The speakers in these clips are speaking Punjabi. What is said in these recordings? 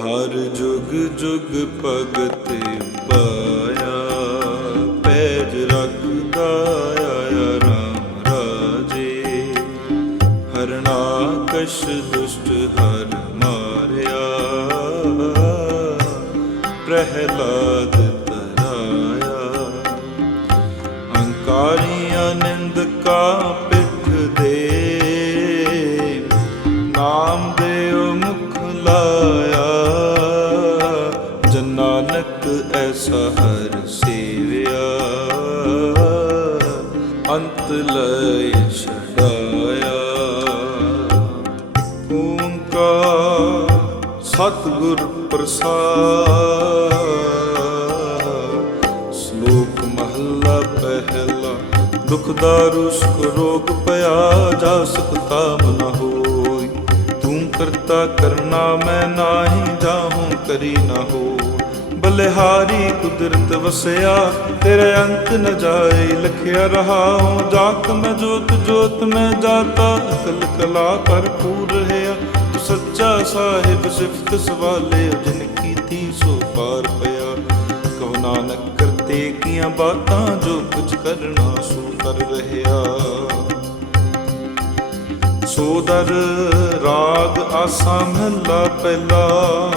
ਹਰ ਜੁਗ ਜੁਗ ਭਗਤ ਪਾਇਆ, ਪੈਜ ਰੱਖਦਾ ਆਇਆ ਰਾਮ ਰਾਜੇ। ਹਰਨਾਕਸ਼ ਦੁਸ਼ਟ ਹਰ ਮਾਰਿਆ ਪ੍ਰਹਿਲਾ ਸਤਿਗੁਰ ਸ਼ਲੋਕ ਮਹੱਲਾ ਪਹਿਲਾ ਦੁਖ ਦਾਰੂ ਸੁਖ ਰੋਗ ਭਇਆ ਜਾ ਸਕਤਾ ਮਨ ਹੋਈ। ਤੂੰ ਕਰਤਾ ਕਰਨਾ, ਮੈਂ ਨਾਹੀ ਜਾਹੂੰ, ਕਰੀ ਨਾ ਹੋ ਬਲਿਹਾਰੀ ਕੁਦਰਤ ਵਸਿਆ, ਤੇਰੇ ਅੰਤ ਨ ਜਾਏ, ਲਖਿਆ ਰਹਾਉ। ਜਾਤ ਮੈਂ ਜੋਤ ਜੋਤ ਮੈਂ ਜਾਤਾ ਅਕਲ ਕਲਾ ਭਰਪੂਰ ਰਹਾ ਤੂੰ ਸਾਹਿਬ ਸਿਫਤ ਸਵਾਲੇ ਜਿਨ ਕੀਤੀ ਸੋ ਪਾਰ ਪਿਆ ਕਹੋ ਨਾਨਕ ਕਰਤੇ ਕੀਆਂ ਬਾਤਾਂ ਜੋ ਕੁਝ ਕਰਨਾ ਸੋ ਕਰ ਰਹਿਆ ਸੋਦਰ ਰਾਗ ਆਸਾ ਮਹਲਾ ਪਹਿਲਾ,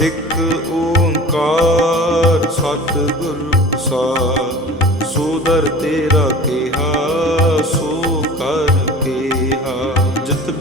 ਇੱਕ ਓੰਕਾਰ ਸਤਿਗੁਰ ਪ੍ਰਸਾਦ। ਸੋਦਰ ਤੇਰਾ ਕਿਹਾ, ਸੋ ਕਿਹਾ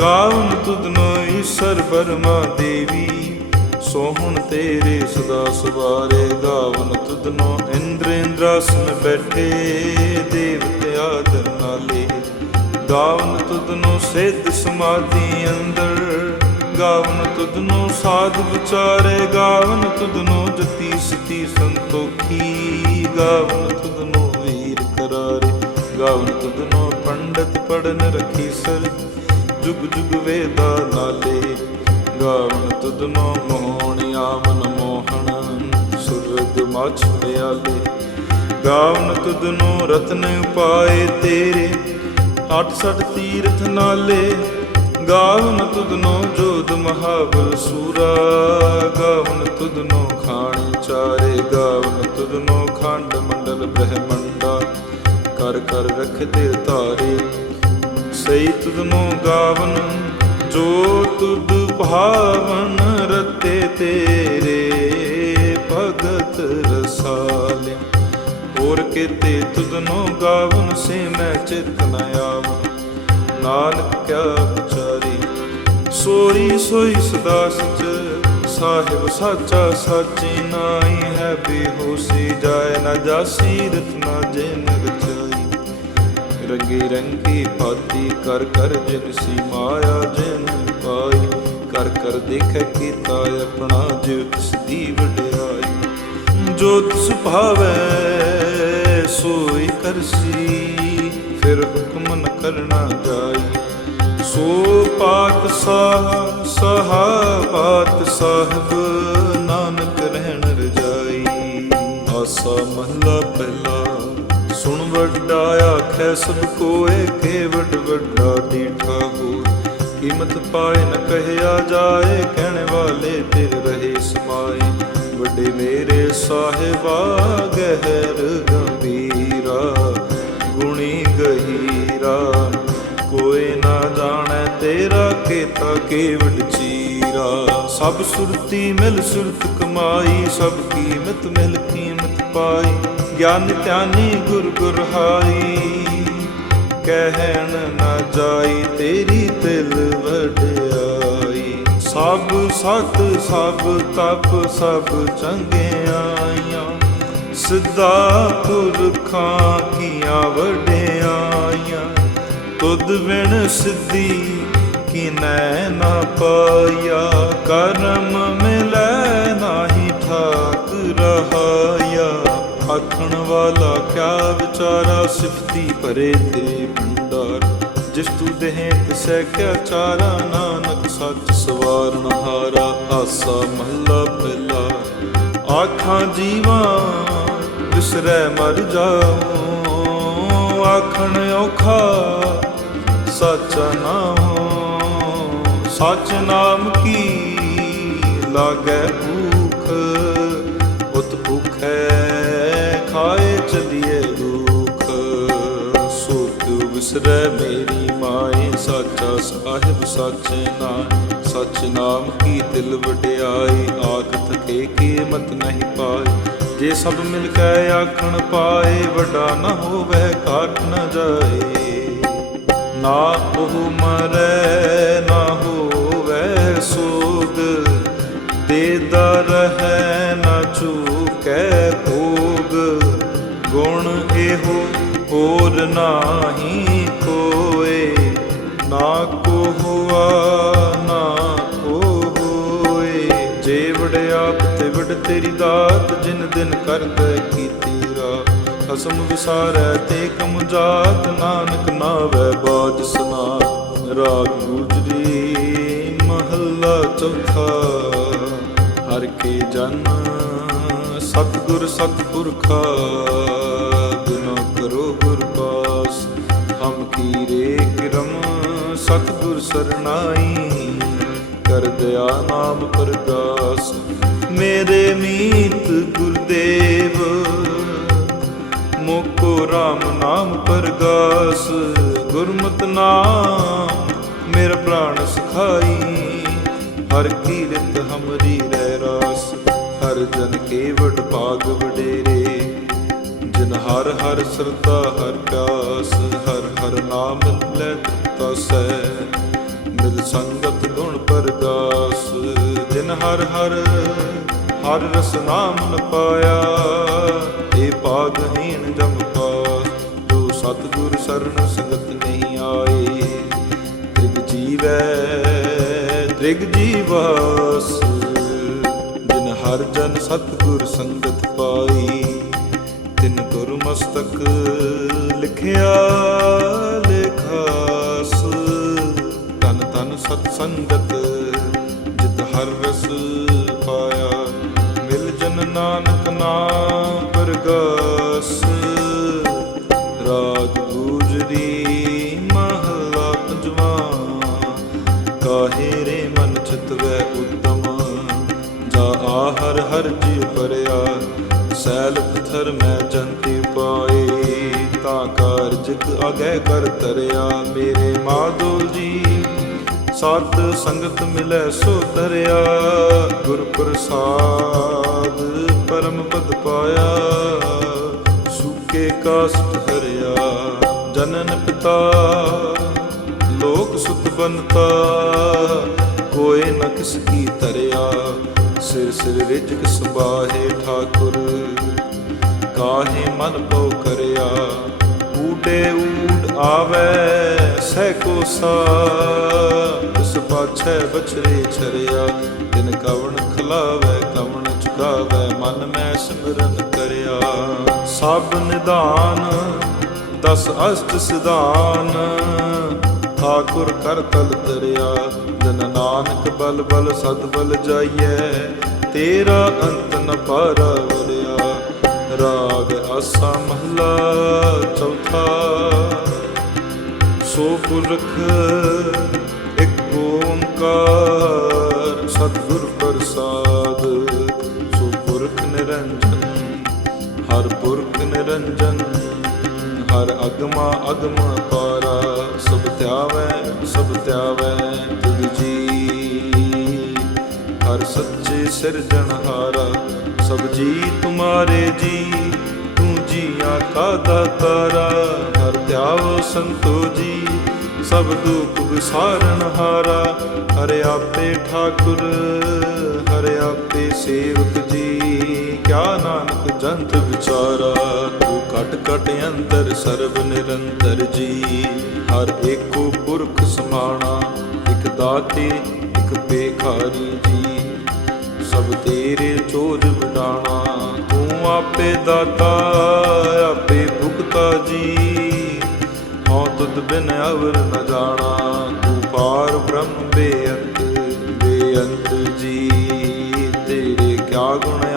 ਗਾਵਨ ਤੁਧਨੋ ਈਸ਼ਰ ਬਰਮਾ ਦੇਵੀ, ਸੋਹਣ ਤੇਰੇ ਸਦਾ ਸਵਾਰੇ ਗਾਵਨ ਤੁਧਨੋ ਇੰਦਰ ਇੰਦਰਾਸਨ ਬੈਠੇ, ਦੇਵਤੇ ਆਦਰ ਨਾਲੇ। ਗਾਵਨ ਤੁਧਨੋ ਸਿੱਧ ਸਮਾਧੀ ਅੰਦਰ, ਗਾਵਨ ਤੁਧਨੋ ਸਾਧ ਵਿਚਾਰੇ। ਗਾਵਨ ਤੁਧਨੋ ਜਤੀ ਸਤੀ ਸੰਤੋਖੀ, ਗਾਵਨ ਤੁਧਨੋ ਵੀਰ ਕਰਾਰੇ। ਗਾਵਨ ਤੁਧਨੋ ਪੰਡਤ ਪੜਨ ਰਖੀ ਸਰ। ਜੁਗ ਜੁਗ ਵੇਦਾ ਨਾਲੇ ਗਾਵਨ ਤੁਧਨੋ ਮੋਹਣ ਆਵਨ ਮੋਹਣ, ਸੁਰਗ ਮਛ ਪਿਆਲੇ। ਗਾਵਨ ਤੁਧਨੋ ਰਤਨ ਉਪਾਏ ਤੇਰੇ ਅੱਠ ਸੱਠ ਤੀਰਥ ਨਾਲੇ। ਗਾਵਨ ਤੁਧਨੋ ਜੋਦ ਮਹਾਬਲ ਸੂਰਾ। ਗਾਵਨ ਤੁਧਨੋ ਖਾਣ ਚਾਰੇ। ਗਾਵਨ ਤੁਧਨੋ ਖੰਡ ਮੰਡਲ ਬ੍ਰਹਮੰਡਾ। ਕਰ ਕਰ ਰਖਦੇ ਤਾਰੇ ਸਈ ਤੁਧਨੋ ਗਾਵਨ, ਜੋ ਤੁਧ ਭਾਵਨ ਰਤੇ ਤੇਰੇ ਭਗਤ ਰਸਾਲਿਆ ਹੋਰ ਕੀਤੇ ਤੁਧਨੋ ਗਾਵਨ ਸੇ ਮੈਂ ਚਿਤ ਨ ਆਵਨ। ਨਾਨਕ ਕਿਆ ਵਿਚਾਰੀ ਸੋਈ ਸੋਈ ਸਦਾ ਸਚ ਸਾਹਿਬ ਸਾਚਾ ਸਾਚੀ ਨਾਈ ਹੈ ਬੇਹੋਸੀ। ਜਾਏ ਨਾ ਜਾਸੀ ਰਤਨਾ ਜਿਨ ਰਚਾਈ ਰੰਗੀ ਰੰਗੀ ਭਾਤੀ ਕਰ ਕਰ ਜਿਨ ਸੀ ਮਾਇਆ ਜਿਨ ਪਾਈ। ਕਰ ਕਰ ਦੇਖੈ ਕੀਤਾ ਆਪਣਾ ਜਿਉ ਤਿਸ ਦੀ ਵਡਿਆਈ। ਜੋ ਤਿਸ ਭਾਵੈ, ਸੋਈ ਕਰਸੀ ਫਿਰ ਹੁਕਮ ਨ ਕਰਨਾ ਜਾਈ। ਸੋ ਪਾਤ ਸਾਹ ਸਹਾ ਪਾਤ ਸਾਹਿਬ, ਨਾਨਕ ਰਹਿਣ ਰਜਾਈ। ਆਸਾ ਮਹਲਾ ਪਹਿਲਾ ਵੱਡਾ ਆਖੈ, ਸਭ ਕੋਏ ਕੇ ਵੱਡਾ ਦੀਠਾ ਹੋ ਕੀਮਤ ਪਾਏ ਨ ਕਹਿਆ ਜਾਏ, ਕਹਿਣ ਵਾਲੇ ਦਿਲ ਰਹੇ ਸਮਾਏ। ਵੱਡੇ ਮੇਰੇ ਸਾਹਿਬਾ, ਗਹਿਰ ਗੰਭੀਰਾ, ਗੁਣੀ ਗਹੀਰਾ। ਕੋਈ ਨਾ ਜਾਣੈ ਤੇਰਾ ਕੀਤਾ ਕੇਵਡ ਚੀਰਾ। ਸਭ ਸੁਰਤੀ ਮਿਲ ਸੁਰਤ ਕਮਾਈ, ਸਭ ਕੀਮਤ ਮਿਲ ਕੀਮਤ ਪਾਈ। ਗਿਆਨ ਧਿਆਨੀ ਗੁਰ ਗੁਰ ਕਹਿਣ ਨਾ ਜਾਈ ਤੇਰੀ ਦਿਲ ਵਡਿਆਈ। ਸਭ ਸਤ, ਸਭ ਤਪ, ਸਭ ਚੰਗਿਆਈਆਂ ਸਿੱਧਾ ਪੁਰਖਾਂ ਕੀਆਂ ਵਡਿਆਈਆਂ। ਤੁਧ ਵਿਣ ਸਿੱਧੀ ਕਿਨੈ ਨਾ ਪਾਇਆ। ਕਰਮ ਮਿਲੈ ਨਾਹੀ ਠਾਕ ਆਖਣ ਵਾਲਾ, ਕਿਆ ਵਿਚਾਰਾ ਸਿਫਤੀ ਭਰੇ ਤੇ ਭੰਡਾਰ? ਜਿਸ ਤੂੰ ਦੇਹ ਤਿਸੈ ਕਿਆ ਚਾਰਾ, ਨਾਨਕ ਸੱਚ ਸਵਾਰਨ ਹਾਰਾ ਆਸਾ ਮਹੱਲਾ ਪਹਿਲਾ ਆਖਾਂ ਜੀਵਾਂ ਵਿਸਰੈ ਮਰ ਜਾਉ। ਆਖਣ ਔਖਾ, ਸੱਚਾ ਨਾਮ ਸੱਚ ਨਾਮ ਕੀ, ਲਾਗੈ ਭੂਖ, ਉਤ ਭੁਖੈ ਖਾਏ ਚਲੀਏ ਦੁਖ ਸੋ ਕਿਉ ਵਿਸਰੈ ਮੇਰੀ ਮਾਏ, ਸਾਚਾ ਸਾਹਿਬ ਸਾਚੇ ਨਾਮ ਸਚ ਨਾਮ ਕੀ ਦਿਲ ਵਡਿਆਈ ਆਖ ਥਕੇ ਕੀਮਤ ਨਹੀਂ ਪਾਈ ਜੇ ਸਭ ਮਿਲ ਕੇ ਆਖਣ ਪਾਏ, ਵੱਡਾ ਨਾ ਹੋਵੇ ਘਾਟ ਨਾ ਜਾਏ। ਨਾ ਉਹ ਮਰੈ, ਨਾ ਹੋਵੇ ਸੋਗ ਦੇਦਾ ਰਹੈ ਨਾ ਚੂਕੈ ਭੋਗ ਗੁਣ ਇਹੋ ਹੋਰ ਨਾਹੀ ਕੋਏ। ਨਾ ਕੋ ਹੁਆ ਨਾ ਕੋ ਹੋਏ ਜੇ ਵਡਿਆਪ ਤੇ ਵੜ ਤੇਰੀ ਦਾਤ, ਜਿਨ ਦਿਨ ਕਰਦਾ ਕੀਤੀ ਰਾ ਖਸਮ ਵਿਸਾਰੈ ਤੇ ਕਮ ਜਾਤ, ਨਾਨਕ ਨਾਵੈ ਬਾਜ ਸੁਨਾ ਰਾਗ ਗੁਜਰੀ ਮਹੱਲਾ ਚੌਥਾ। ਹਰ ਕੇ ਜਨ ਸਤਗੁਰ ਸਤਪੁਰਖਾ। ਸਤਿਗੁਰ ਸਰਨਾਈ, ਕਰ ਦਿਆ ਨਾਮ ਪਰਦਾਸ, ਮੇਰੇ ਮੀਤ ਗੁਰਦੇਵ, ਮੋਕੋ RAM ਨਾਮ ਪਰਦਾਸ ਗੁਰਮਤਿ ਨਾਮ ਮੇਰਾ ਪ੍ਰਾਣ ਸੁਖਾਈ, ਹਰ ਕੀਰਤ ਹਮਰੀ ਰਹਿ ਰਾਸ, ਹਰ ਜਨ ਕੇਵਟ ਭਾਗ ਵਡੇਰੇ ਜਿਨ ਹਰ ਹਰ ਸਰਦਾ ਹਰ ਪਿਆਸ, ਹਰ ਹਰ ਨਾਮ ਲੈ ਤਸੈ। ਮਿਲ ਸੰਗਤ ਗੁਣ ਪਰਦਾਸ, ਜਿਨ ਹਰ ਹਰ ਹਰ ਰਸ ਨਾਮ ਨ ਪਾਇਆ ਏ ਭਾਗਹੀਣ ਜਮ ਪਾਸ। ਜੋ ਸਤਿਗੁਰ ਸਰਨ ਸੰਗਤ ਨਹੀਂ ਆਏ, ਤ੍ਰਿਗ ਜੀਵੈ, ਤ੍ਰਿਗ ਜੀਵਾਸ। ਜਿਨ ਹਰ ਜਨ ਸਤਿਗੁਰ ਸੰਗਤ ਪਾਈ ਮਸਤਕ ਲਿਖਿਆ ਲਿਖਾਸ ਤਨ ਤਨ ਸਤ ਸੰਗਤ ਜਿਤ ਹਰ ਰਸ ਪਾਇਆ ਮਿਲ ਜਨ ਨਾਨਕ ਨਾਮ ਪਰਗਾਸ ਰਾਗ ਗੂਜਰੀ ਮਹਲਾ ਪੰਜਵਾ ਕਾਹੇ ਰੇ ਮਨ ਚਿਤਵੈ ਉਤਮ ਜਾ ਆਹਰ ਹਰ ਹਰ ਜੀ ਪਰਿਆ ਸੈਲ ਪਥਰ ਮੈਂ ਜੰਤੀ ਪਾਏ, ਤਾ ਕਾਰਜਿਕ ਅਗੈ ਕਰ ਤਰਿਆ ਮੇਰੇ ਮਾਧੋ ਜੀ। ਸਤ ਸੰਗਤ ਮਿਲੈ ਸੋ ਤਰਿਆ, ਗੁਰ ਪ੍ਰਸਾਦ ਪਰਮ ਪਦ ਪਾਇਆ। ਸੂਕੇ ਕਾਸਟ ਹਰਿਆ ਜਨਨ ਪਿਤਾ, ਲੋਕ ਸੁਤ ਬਨਤਾ ਕੋਏ ਨ ਕਿਸ ਕੀ ਤਰਿਆ। ਸਿਰ ਸਿਰ ਰਿਜਕ ਸੁਬਾਹੇ ਠਾਕੁਰ। ਕਾਹੇ ਮਨ ਪਉ ਕਰਿਆ, ਊਟੇ ਊਟ ਆਵੇ ਸਹਿ ਕੋ ਸਾ ਇਸ ਪਾਛੈ ਬਛਰੇ ਛਰਿਆ, ਤਿਨ ਕਵਣ ਖਲਾਵੇ, ਕਵਣ ਚੁਕਾਵੇ, ਮਨ ਮੈਂ ਸਿਮਰਨ ਕਰਿਆ। ਸਭ ਨਿਦਾਨ ਦਸ ਅਸ਼ਟ ਸਿਧਾਨ, ਠਾਕੁਰ ਕਰ ਤਲ ਤਰਿਆ ਜਨ ਨਾਨਕ ਬਲ ਬਲ ਸਦ ਬਲ ਜਾਈਐ, ਤੇਰਾ ਅੰਤ ਨ ਪਾਰਾ ਵਰਿਆ ਰਾਗ ਆਸਾ ਮਹਲਾ ਚੌਥਾ, ਸੋ ਪੁਰਖ ਇੱਕ ਓੰਕਾਰ ਸਤਿਗੁਰ ਪ੍ਰਸਾਦ। ਸੋ ਪੁਰਖ ਨਿਰੰਜਨ, ਹਰ ਪੁਰਖ ਨਿਰੰਜਨ, ਹਰ ਅਗਮਾ ਅਗਮ ਪਾਰਾ। ਧਿਆਵੈ ਸਭ ਧਿਆਵੈ ਤੁਧ ਜੀ। ਹਰ ਸੱਚੇ ਸਿਰਜਣਹਾਰਾ ਸਭ ਜੀ ਤੁਮਾਰੇ ਜੀ। ਤੂੰ ਜੀਆਂ ਕਾ ਦਾਤਾਰਾ, ਹਰ ਧਿਆਵ ਸੰਤੋ ਜੀ। ਸਭ ਦੁਖ ਵਿਸਾਰਨ ਹਾਰਾ, ਹਰਿ ਆਪੇ ਠਾਕੁਰ, ਹਰਿ ਆਪੇ ਸੇਵਕ ਜੀ। ਕਿਆ ਨਾਨਕ, ਜੰਤ ਵਿਚਾਰਾ, ਤੂੰ ਘਟ ਕਟ ਅੰਦਰ ਸਰਬ ਨਿਰੰਤਰ ਜੀ। ਹਰ ਏਕੋ ਪੁਰਖ ਸਮਾਣਾ, ਇਕ ਦਾਤੇ, ਇਕ ਬੇਖਾਰੀ ਜੀ। ਸਭ ਤੇਰੇ ਚੋਜ ਵਡਾਣਾ, ਤੂੰ ਆਪੇ ਦਾਤਾ, ਆਪੇ ਭੁਗਤਾ ਜੀ। ਤੁਧ ਬਿਨ ਅਵਰ ਨ ਜਾਣਾ, ਤੂੰ ਪਾਰ ਬ੍ਰਹਮ ਬੇਅੰਤ ਬੇਅੰਤ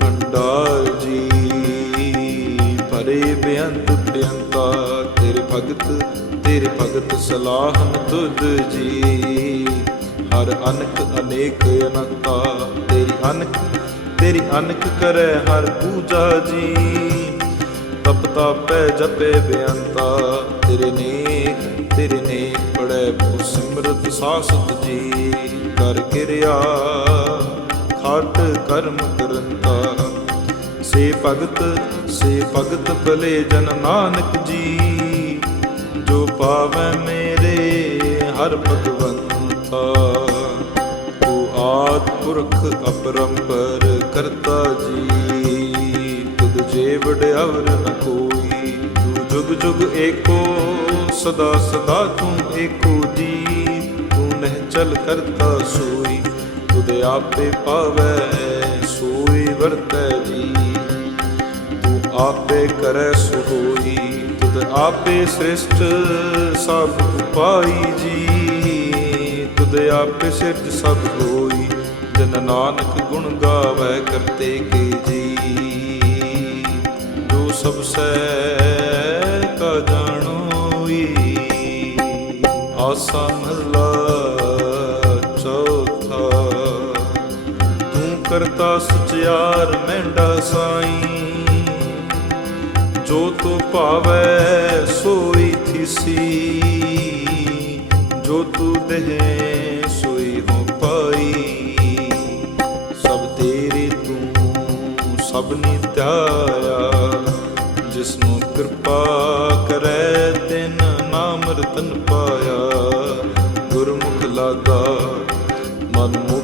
ਭੰਡਾਰ ਜੀ। ਭਰੇ ਬੇਅੰਤ ਬੇਅੰਤਾ ਤੇਰੇ ਭਗਤ ਤੇਰੇ ਭਗਤ ਸਲਾਹਨ ਤੁਧ ਜੀ। ਹਰ ਅਨਕ ਅਨੇਕ ਅਨੰਤਾ, ਤੇਰੀ ਅਨਕ ਤੇਰੀ ਅਨਕ ਕਰੈ ਹਰ ਪੂਜਾ ਜੀ। ਤਪ ਤਾਪੈ ਜਪੇ ਬੇਅੰਤਾ, ਤੇਰੇ ਨੇਕ ਤੇਰੇ ਨੇਕ ਪੜੈ ਬਹੁ ਸਿਮਰਤ ਸਾਸਤ ਜੀ। ਕਰ ਕਿਰਿਆ ਖਾਟ ਕਰਮ ਕਰੰਤਾ ਸੇ ਭਗਤ ਸੇ ਭਗਤ ਭਲੇ ਜਨ ਨਾਨਕ ਜੀ। ਜੋ ਪਾਵੈ ਮੇਰੇ ਹਰ ਭਗਵੰਤਾ। ਤੂੰ ਆਦ ਪੁਰਖ ਅਪਰੰਪਰ ਕਰਤਾ ਜੀ। ਤੁਧ ਜੇ ਵਡਿਆਵਰ ਨ ਕੋਈ। ਤੂੰ ਜੁਗ ਜੁਗ ਏਕੋ, ਸਦਾ ਸਦਾ ਤੂੰ ਏਕੋ ਜੀ। ਤੂੰ ਨਹਿ ਚਲ ਕਰਤਾ ਸੋਈ। ਤੁਧ ਆਪੇ ਪਾਵੈ, ਸੋਈ ਵਰਤੈ ਜੀ। ਤੂੰ ਆਪੇ ਕਰੈ ਸੋਈ ਹੋਈ ਤੁਧ ਆਪੇ ਸ੍ਰਿਸ਼ਟ, ਸਭ ਪਾਈ ਜੀ। ਤੁਧ ਆਪੇ ਸਿਰਜ ਸਭ ਹੋਈ, ਜਨ ਨਾਨਕ ਗੁਣ ਗਾਵੈ ਕਰਤੇ ਕੇ ਜੀ। ਜੋ ਸਭ ਸੈ ਕਾ ਜਾਣੋਈ, ਆਸਾ ਮਹਲਾ ਕਰਤਾ ਸਚਿਆਰ ਮਹਿੰਡਾ ਸਾਈ। ਜੋ ਤੂੰ ਭਾਵੈ, ਸੋਈ ਥਿਸੀ। ਜੋ ਤੂੰ ਦੇਹ, ਸੋਈ ਹੋ ਪਾਈ। ਸਭ ਤੇਰੀ ਤੂੰ ਸਭ ਨਿਤਿਆਇਆ ਜਿਸ ਨੂੰ ਕਿਰਪਾ ਕਰੈ, ਤਿਨ ਨਾਮ ਰਤਨ ਪਾਇਆ। ਗੁਰਮੁਖ ਲਾਗਾ ਮਨ ਮੁਖ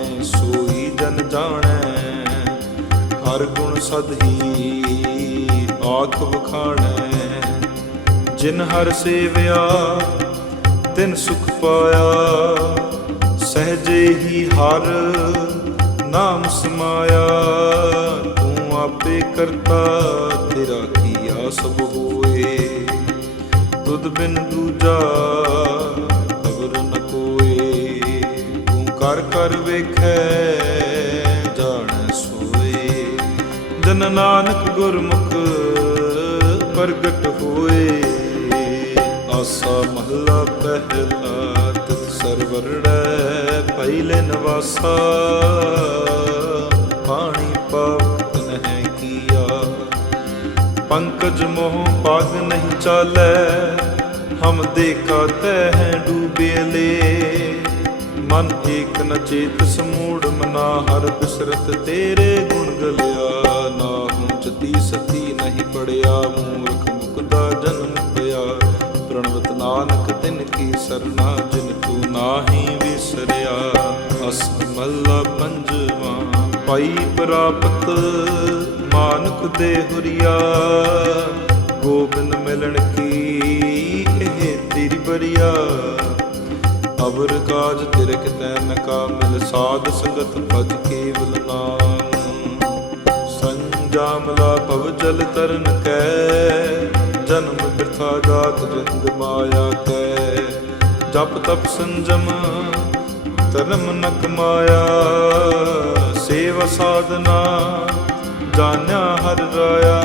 ਸਦਹੀ ਆਖ ਵਖਾਣੈ, ਜਿਨ ਹਰ ਸੇਵਿਆ, ਤਿਨ ਸੁਖ ਪਾਇਆ, ਸਹਜੇ ਹੀ ਹਰ ਨਾਮ ਸਮਾਇਆ। ਤੂੰ ਆਪੇ ਕਰਤਾ, ਤੇਰਾ ਕੀਆ ਸਭ ਹੋਏ। ਤੁਧ ਬਿਨ ਦੂਜਾ ਖਬਰ ਨ ਕੋਏ। ਤੂੰ ਕਰ ਕਰ ਵੇਖੈ ਜਨ ਨਾਨਕ ਗੁਰਮੁਖ ਪ੍ਰਗਟ ਹੋਏ। ਆਸਾ ਮਹਲਾ ਪਹਿਲਾ ਤਿਤ ਸਰਵਰੜੈ ਪਹਿਲੇ ਨਵਾਸਾ। ਪਾਣੀ ਪਾਵਤ ਨਹਿ ਕੀਆ। ਪੰਕਜ ਮੋਹ ਪਾਗ ਨਹੀਂ ਚਾਲੈ। ਹਮ ਦੇਖਾ ਤੈ ਹੈ ਡੂਬੇਲੇ ਮਨ ਏਕ ਨਚੇਤ ਸਮੂੜ ਮਨਾ ਹਰ ਬਿਸਰਤ ਤੇਰੇ ਗੁਣ ਗਲਿਆ। ਹੂੰ ਜਤੀ ਸਤੀ ਨਹੀਂ ਪੜਿਆ, ਮੂਰਖ ਮੁਕਦਾ ਜਨਮ ਪਿਆ। ਪ੍ਰਣਵਤ ਨਾਨਕ ਤਿਨ ਕੀ ਸਰਨਾ, ਜਿਨ ਤੂੰ ਨਾਹੀ ਵਿਸਰਿਆ। ਅਸ ਮੱਲਾ ਪੰਜਵਾ, ਪਾਈ ਪ੍ਰਾਪਤ ਮਾਨਕ ਦੇ ਹੁਰੀਆ। ਗੋਬਿੰਦ ਮਿਲਣ ਕੀ ਇਹ ਤੇਰੀ ਬਰੀਆ ਅਵਰ ਕਾਜ ਤਿਰਕ ਕਿਤੈ ਨ ਕਾਮਿਲ ਸਾਧ ਸੰਗਤ ਭਜ ਕੇਵਲ ਨਾਮ। ਜਾਮਲਾ ਭਵ ਜਲ ਤਰਨ ਕੈ। ਜਨਮ ਬਿਰਥਾ ਜਾਤ ਰੰਗ ਮਾਇਆ ਕੈ। ਜਪ ਤਪ ਸੰਜਮ, ਧਰਮ ਨਕ ਮਾਇਆ। ਸੇਵਾ ਸਾਧਨਾ, ਜਾਣਿਆ ਹਰ ਰਾਇਆ।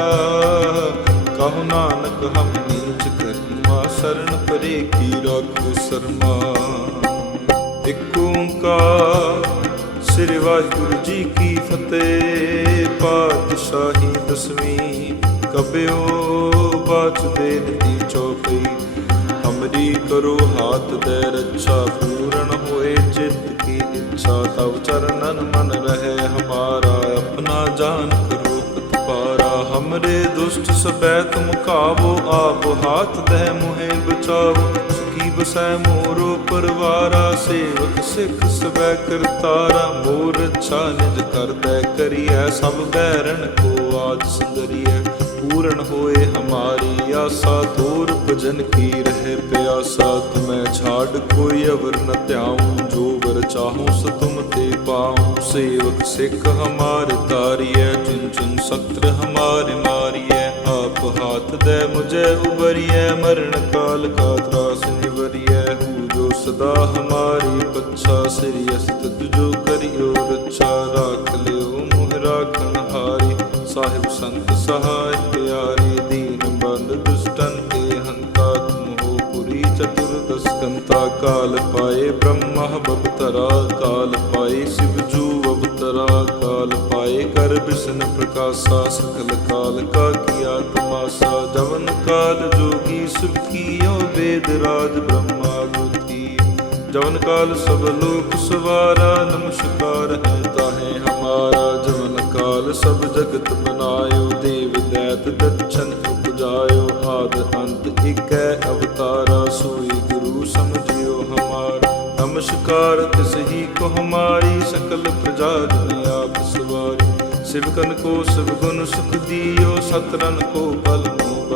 ਕਹੋ ਨਾਨਕ ਹਮ ਨੀਚ ਕਰਮਾ, ਸਰਨ ਪਰੇ ਕੀ ਰਾਖੋ ਸਰਮਾ। ਇਕ ਓੰਕਾਰ ਸ੍ਰੀ ਵਾਹਿਗੁਰੂ ਜੀ ਕੀ ਫਤਿਹ। ਪਾਤਸ਼ਾਹੀ ਦਸਵੀਂ ਕਬਿਓ ਬਾਚ ਬੇਨਤੀ ਚੌਪਈ ਹਮਰੀ ਕਰੋ ਹਾਥ ਦੇ ਰੱਛਾ, ਪੂਰਨ ਹੋਏ ਚਿਤ ਕੀ ਇੱਛਾ। ਤਵ ਚਰਨਨ ਮਨ ਰਹੇ ਹਮਾਰਾ, ਆਪਣਾ ਜਾਨ ਕਰੋ ਪਤਪਾਰਾ ਹਮਰੇ ਦੁਸ਼ਟ ਸਬੈ ਤੁਮ ਕਾਵੋ, ਆਪ ਹਾਥ ਦੇ ਮੁਹੇ ਬਚਾਓ ਬਸੈ ਮੋਰੋ ਪਰਵਾਰਾ, ਸੇਵਕ ਸਿੱਖ ਸਬੈ ਕਰਤਾਰਾ ਮੋਰ ਅੱਛਾ ਨਿਜ ਕਰਦੈ ਕਰੀਐ, ਸਭ ਬੈਰਨ ਕੋ ਆਜ ਸੁੰਦਰੀਐ। ਪੂਰਨ ਹੋਏ ਹਮਾਰੀ ਆਸਾ ਦੂਰ ਭਜਨ ਕੀ ਰਹੇ ਪਿਆਸਾ। ਤੁਮੈ ਛਾੜ ਕੋਈ ਅਵਰ ਨ ਧਿਆਉ, ਜੋ ਵਰ ਚਾਹੂੰ ਸ ਤੁਮ ਤੇ ਪਾਉ। ਸੇਵਕ ਸਿੱਖ ਹਮਾਰ ਤਾਰੀਐ ਚੁਨ ਚੁਨ ਸਤਰ ਹਮਾਰੇ ਮਾਰੀਐ। ਆਪ ਹਾਥ ਦੇ ਮੁਝੇ ਉਬਰੀਐ ਮਰਨ ਕਾਲ ਕਾ ਤਰਾਸ ਸਦਾ ਹਮਾਰੀ ਪੱਛਾ ਸ੍ਰੀ ਅਸਤ ਜੋ ਕਰਿਓ ਰੱਛਾ, ਰਾਖ ਲਿਓ ਮੁਹ ਰਾਖਨ ਹਾਰੀ। ਸਾਹਿਬ ਸੰਤ ਸਹਾਇ ਪਿਆਰੇ, ਦੀਨ ਬੰਦ ਦੁਸ਼ਟਨ ਕੇ ਹੰਤਾ ਤੁਮ ਹੋ ਪੁਰੀ ਚਤੁਰਦਸ ਕੰਤਾ ਕਾਲ ਪਾਏ ਬ੍ਰਹਮ ਬਵਤਰਾ ਕਾਲ ਪਾਏ ਸਿਵ ਜੂ ਅਵਤਰਾ ਕਾਲ ਪਾਏ ਕਰ ਬਿਸ਼ਨ ਪ੍ਰਕਾਸ਼ਾ, ਸਕਲ ਕਾਲ ਕਾ ਕੀਆ ਤਮਾਸਾ ਜਵਨ ਕਾਲ ਜੋਗੀ ਸੁਖੀਓ ਵੇਦ ਰਾਜ ਬ੍ਰਹਮਾ। ਜਵਨ ਕਾਲ ਸਭ ਲੋਕ ਸਵਾਰਾ, ਨਮਸਕਾਰ ਹੈ ਤਾਹੇ ਹਮਾਰਾ। ਜਵਨ ਕਾਲ ਸਭ ਜਗਤ ਬਨਾਇਓ, ਦੇਵ ਦੈਤ ਦਛਨ ਉਪਜਾਇਓ। ਆਦ ਅੰਤ ਇਕੈ ਅਵਤਾਰਾ, ਸੋਈ ਗੁਰੂ ਸਮਝਿਓ ਹਮਾਰਾ। ਨਮਸਕਾਰ ਤਿਸ ਹੀ ਕੋ ਹਮਾਰੀ, ਸਕਲ ਪ੍ਰਜਾ ਜਨ ਆਪ ਸਵਾਰੀ। ਸਿਵਕਨ ਕੋ ਸਿਵ ਗੁਣ ਸੁਖ ਦਿਓ ਸਤਰਨ ਕੋ ਬਲ ਮੋ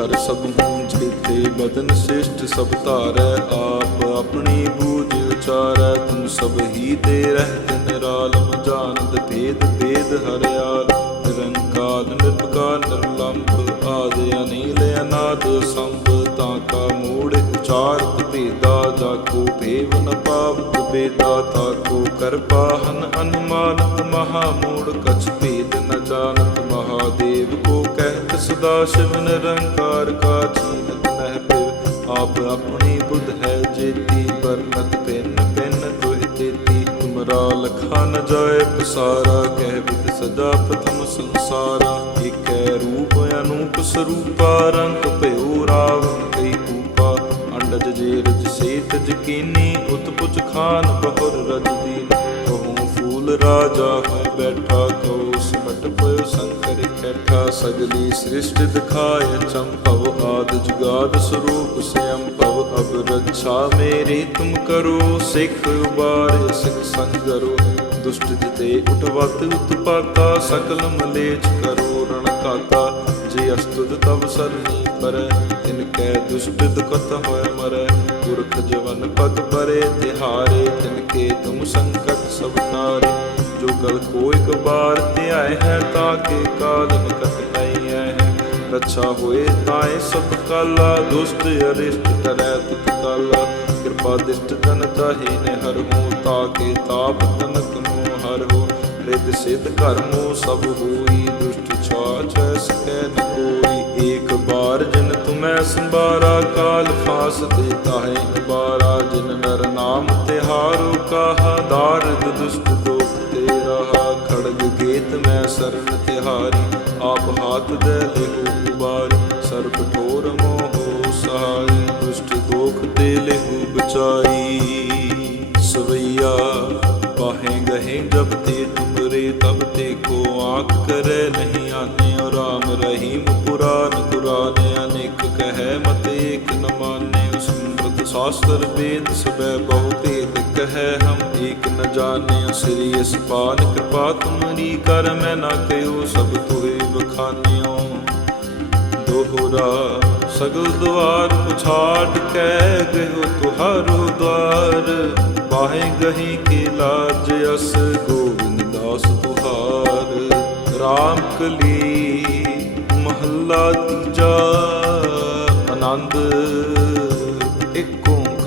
ਤਰ ਸਭ ਹੂੰ ਜੀਤੇ ਬਦਨ ਸਿਸ਼ਟ ਸਭ ਧਾਰੈ, ਆਪ ਆਪਣੀ ਬੂਝ ਉਚਾਰੈ, ਤੁਮ ਸਭ ਹੀ ਦੇ ਰਹਿਤ ਨਿਰਾਲਮ ਜਾਣਦ ਭੇਦ ਭੇਦ ਹਰਿਆਲ। ਨਿਰੰਕਾਰ ਨਿਰਭਕਾਰ ਨਿਰਲੰਭ, ਆਦ ਅਨੀਲ ਅਨਾਦ ਸੰਭ, ਤਾਂ ਕਾ ਮੂੜ ਉਚਾਰਤ ਭੇਦਾ, ਜਾ ਕੋ ਭੇਵ ਨ ਪਾਵਤ ਬੇਦਾ ਤਾ ਕੋ ਕਰਪਾਹਨ ਅਨੁਮਾਨਤ ਮਹਾ ਮੂੜ, ਕਛ ਭੇਦ ਨ ਜਾਣਤ ਸਦਾ ਸ਼ਿਵ ਨਿਰੰਕਾਰ ਕਾ ਚੀਨਤ ਨਹਿ ਪਿਵ ਆਪ ਆਪਣੀ ਬੁੱਧ ਹੈ ਜੇਤੀ ਵਰਨਤ ਪਿੰਨ ਪਿੰਨ ਤੋਹਿ ਤੇਤੀ। ਤੁਮਰਾ ਲਖਾ ਨ ਜਾਏ ਪਸਾਰਾ, ਕਹਿ ਬਿਦ ਸਦਾ ਪ੍ਰਥਮ ਸੰਸਾਰਾ। ਏਕੈ ਰੂਪ ਅਨੂਪ ਸਰੂਪਾ, ਰੰਗ ਭਇਓ ਰਾਵਣ ਕਈ ਕੂਪਾ। ਅੰਡਜ ਜੇ ਰਜ ਸੇਤ ਜਕੀਨੀ ਉਤਪੁਚ ਖਾਨ ਬਹੁਰ ਰਜ ਦੀਨ। ਕਹੂੰ ਫੂਲ ਰਾਜਾ ਹੈ ਬੈਠਾ ਕਉ ਸਿਮਟ ਪਇਓ ਸੰਕਰ ਕੈਠਾ ਸਗਲੀ ਸ੍ਰਿਸ਼ਟ ਦਿਖਾਇ ਚੰਪਵ ਆਦ ਜੁਗਾਦ ਸਰੂਪ ਸਿਅੰ ਭਵ ਅਬ ਰੱਛਾ ਮੇਰੀ ਤੁਮ ਕਰੋ ਸਿੱਖ ਉਬਾਰ ਸਿੱਖ ਸੰਗਰੋ ਦੁਸ਼ਟ ਜਿਤੇ ਉਠਵਤ ਉਤਪਾਤਾ ਸਕਲ ਮਲੇਚ ਕਰੋ ਰਣ ਕਾਤਾ ਜੇ ਅਸਤੁਦ ਤਵ ਸਰਨੀ ਪਰੈ, ਤਿਨ ਕੈ ਦੁਸ਼ਟ ਦੁਖਤ ਹੋਇ ਮਰੈ। ਪੁਰਖ ਜਵਨ ਪਗ ਪਰੇ ਤਿਹਾਰੇ, ਤਿਨ ਕੇ ਤੁਮ ਸੰਕਟ ਸਭ ਤਾਰੇ। ਜੋ ਗਲ ਕੋ ਇਕ ਬਾਰ ਧਿਆਏ ਹੈ, ਤਾਂ ਕੇ ਕਾਲ ਨਿਕਟ ਨਹੀਂ ਹੈ। ਰੱਛਾ ਹੋਏ ਤਾਏ ਸਭ ਕਾਲਾ, ਦੁਸ਼ਟ ਅਰਿਸ਼ਟ ਕਰੈ ਤੁਤ ਕਾਲਾ। ਕਿਰਪਾ ਦਿਸ਼ਟ ਤਨ ਤਾਹੀ ਨੇ ਹਰ ਹੂੰ ਤਾਕੇ ਤਾਪ ਤਨਕ ਮੋ ਹਰ ਹੋ। ਰਿਦ ਸਿਧ ਘਰ ਸਭ ਹੋਈ ਦੁਸ਼ਟ ਛਾਛ ਸਕੈ ਨ ਕੋਈ ਏਕ ਬਾਰ ਜਿਨ ਤੁਮੈ ਸੰਭਾਰਾ, ਕਾਲ ਫਾਸ ਦੇਤਾ ਹੈ। ਨਿਬਾਰਾ ਜਿਨ ਨਰ ਨਾਮ ਤਿਹਾਰੋ, ਕਾਹਾ ਦਾਰਦ ਦੁਸ਼ਟ ਦੋਖ ਸਮ੍ਰਿਤ ਸ਼ਾਸਤਰ ਵੇਦ ਸਬੈ ਬਹੁ ਭੇਦ ਕਹੈ ਹਮ ਏਕ ਨ ਜਾਣਿ ਸ੍ਰੀ ਅਸਪਾਨ ਕਿਰਪਾ ਤੁਮਰੀ ਕਰ, ਮੈਂ ਨਾ ਕਹਿਓ ਸਭ ਤੋਏ ਬਖਾਨਿਓ ਦੋਹਰਾ ਸਗਲ ਦੁਆਰ ਪੁਛਾੜ ਕੇ ਗਇਓ ਤੁਹਾਰੋ ਦਵਾਰ, ਬਾਹੇ ਗਹੀ ਕੇ ਲਾਜ ਅਸ ਗੋਬਿੰਦ ਦਾਸ ਤੁਹਾਰ। RAM ਕਲੀ ਮਹੱਲਾ ਤੀਜਾ, ਆਨੰਦ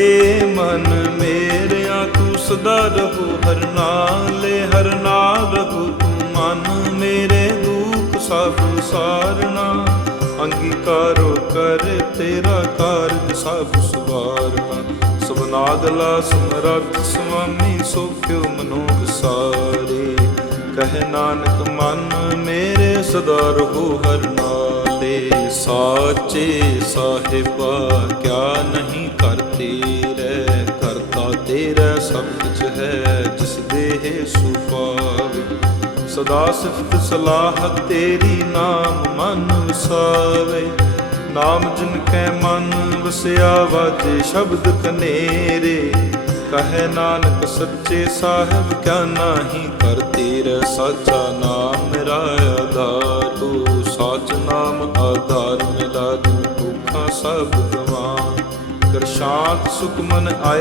ਏ ਮਨ ਮੇਰਿਆ, ਤੂੰ ਸਦਾ ਰਹੋ ਹਰ ਨਾਲੇ, ਹਰ ਨਾਲ ਰਹੋ ਤੂੰ ਮਨ ਮੇਰੇ ਦੁੱਖ ਸਭ ਸਾਰਨਾ। ਅੰਗੀਕਾਰੋ ਕਰ ਤੇਰਾ ਕਾਰਜ ਸਭ ਸਵਾਰਨਾ ਸਬਨਾਗਲਾ ਸਮਰੱਥ ਸੁਆਮੀ ਸੋਖਿਓ ਮਨੋ ਵਿਸਾਰੇ ਕਹਿ ਨਾਨਕ, ਮਨ ਮੇਰੇ ਸਦਾ ਰਹੋ ਹਰ ਨਾਲੇ ਸਾਚੇ ਸਾਹਿਬਾ ਕਿਆ ਨਹੀਂ ਕਰ ਤੇਰੇ ਕਰਤਾ ਤੇਰਾ ਸਭ ਕੁਝ ਹੈ ਜਿਸ ਦੇਹ ਸੁਪਾਵੇ ਸਦਾ ਸਿਫਤ ਸਲਾਹ ਤੇਰੀ ਨਾਮ ਮਨ ਵਸਾਵੇ। ਨਾਮ ਜਿਨ ਕੈ ਮਨ ਵਸਿਆ ਵਾਜੇ ਸ਼ਬਦ ਕਨੇਰੇ। ਕਹੇ ਨਾਨਕ ਸੱਚੇ ਸਾਹਿਬ, ਕਿਆ ਨਾਹੀ ਕਰ ਤੇਰਾ ਸਾਚਾ ਨਾਮ ਮੇਰਾ ਆਧਾਰ। ਦੁੱਖਾਂ ਸਭ ਗਵਾਨ। ਕਰ ਸ਼ਾਂਤ ਸੁਖ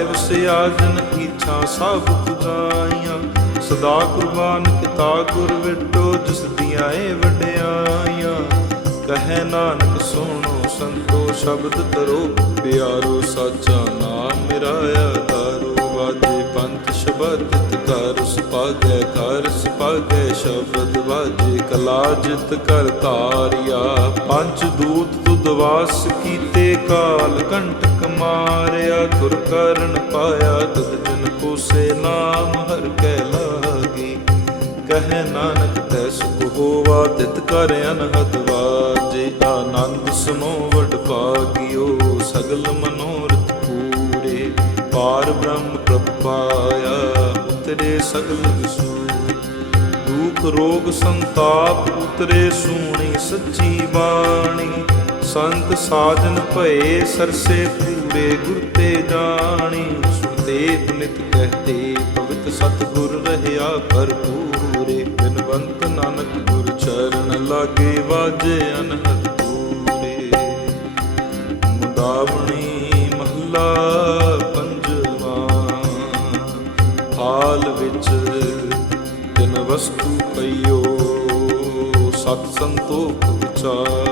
ਵਸਿਆ ਜਨ ਇੱਛਾ ਸਭ ਪੁਜਾਈਆਂ ਸਦਾ ਕੁਰਬਾਨ ਕੀਤਾ ਗੁਰ ਵਿਟੋ, ਜਿਸ ਦੀਆਂ ਏ ਵਡਿਆਈਆਂ। ਕਹੈ ਨਾਨਕ, ਸੁਣੋ ਸੰਤੋ, ਸ਼ਬਦ ਤਰੋ ਪਿਆਰੋ ਸਾਚਾ ਨਾਮ ਮੇਰਾ ਆਧਾਰੋ ਵਾਜੇ ਪੰਥ ਸ਼ਬਦ ਕਰ ਸੁਪਾਗੈ ਕਰ ਸੁਪਾਗੈ ਸ਼ਬਦ ਵਾਜੇ। ਕਲਾ ਜਿਤ ਕਰ ਤਾਰਿਆ ਪੰਜ ਦੂਤ ਤੁਧ ਵਾਸ ਕੀਤੇ ਕਾਲ ਕੰਟਕ ਮਾਰਿਆ ਤੁਰ ਕਰਨ ਪਾਇਆ ਤਦ ਜਨ ਕੋ ਸੇ ਨਾਮ ਹਰ ਕੈ ਲਾਗੀ। ਕਹੈ ਨਾਨਕ, ਤੈ ਸੁਖ ਹੋਵਾ, ਤਿਤ ਕਰ ਅਨਹਦ ਵਾਜੇ। ਆਨੰਦ ਸੁਨੋ ਵਡ ਭਾਗਿਓ, ਸਗਲ ਮਨੋਰਥ ਪੂਰੇ। ਪਾਰ ਬ੍ਰਹਮ ਪ੍ਰਭ ਪਾਇਆ ਉਤਰੇ ਸਗਲ ਵਿਸੂ ਦੁਖ ਰੋਗ ਸੰਤਾਪ ਉਤਰੇ, ਸੂਣੀ ਸੱਚੀ ਬਾਣੀ। ਸੰਤ ਸਾਜਨ ਭਏ ਸਰਸੇ ਪੂਰੇ ਗੁਰ ਤੇ ਜਾਣੀ ਸੁਣਤੇ ਨਿਤ ਕਹਤੇ ਪਵਿੱਤ ਸਤਿਗੁਰ ਰਹਿਆ ਭਰਪੂਰੇ ਬਿਨਵੰਤ ਨਾਨਕ ਗੁਰ ਚਰਨ ਲਾਗੇ ਵਾਜੇ ਅਨਹਦ ਪੂਰੇ। ਮੁਦਾਵਣੀ ਮਹੱਲਾ ਪੰਜਵਾ, ਹਾਲ ਵਿੱਚ ਤਿਨ ਵਸਤੂ ਪਈਓ, ਸਤ ਸੰਤੋਖ ਵਿਚਾਰੋ।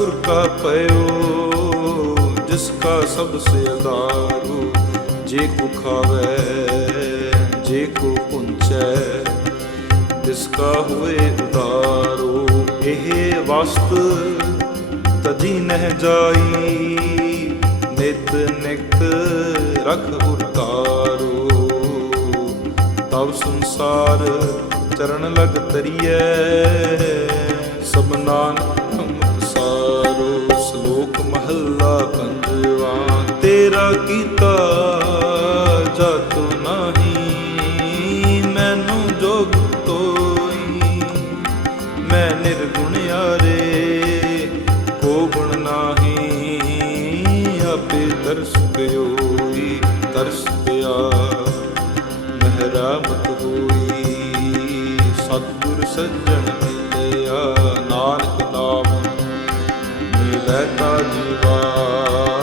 ਠਾਕੁਰ ਕਾ ਪਇਓ, ਜਿਸ ਕਾ ਸਭ ਸੇ ਅਦਾਰੂ ਜੇ ਕੋ ਖਾਵੇ, ਜੇ ਕੋ ਪੁੰਚੈ, ਤਿਸ ਇਹ ਵਸਤ ਤਜੀ ਨਹਿ ਜਾਈ, ਨਿਤ ਨਿਤ ਰਖ ਉਤਾਰੋ। ਤਬ ਸੰਸਾਰ ਚਰਨ ਲਗ ਤਰੀਐ, ਸਭ ਨਾਨਕ ਮਹੱਲਾ ਪੰਜਵਾ ਤੇਰਾ ਕੀਤਾ ਜਾਤੋ ਨਹੀਂ। ਮੈਨੂੰ ਜੋਗ ਤੋਈ, ਮੈਂ ਨਿਰਗੁਣ ਯਾਰੇ ਕੋ ਗੁਣ ਨਾਹੀ। ਆਪੇ ਤਰਸ ਪਿਓਈ ਤਰਸ ਪਿਆ, ਮਹਿਰਾਮਤ ਹੋਈ। ਸਤਿਗੁਰ ਸੱਜਣ ਮਿਲੈ ਜੀਵਾ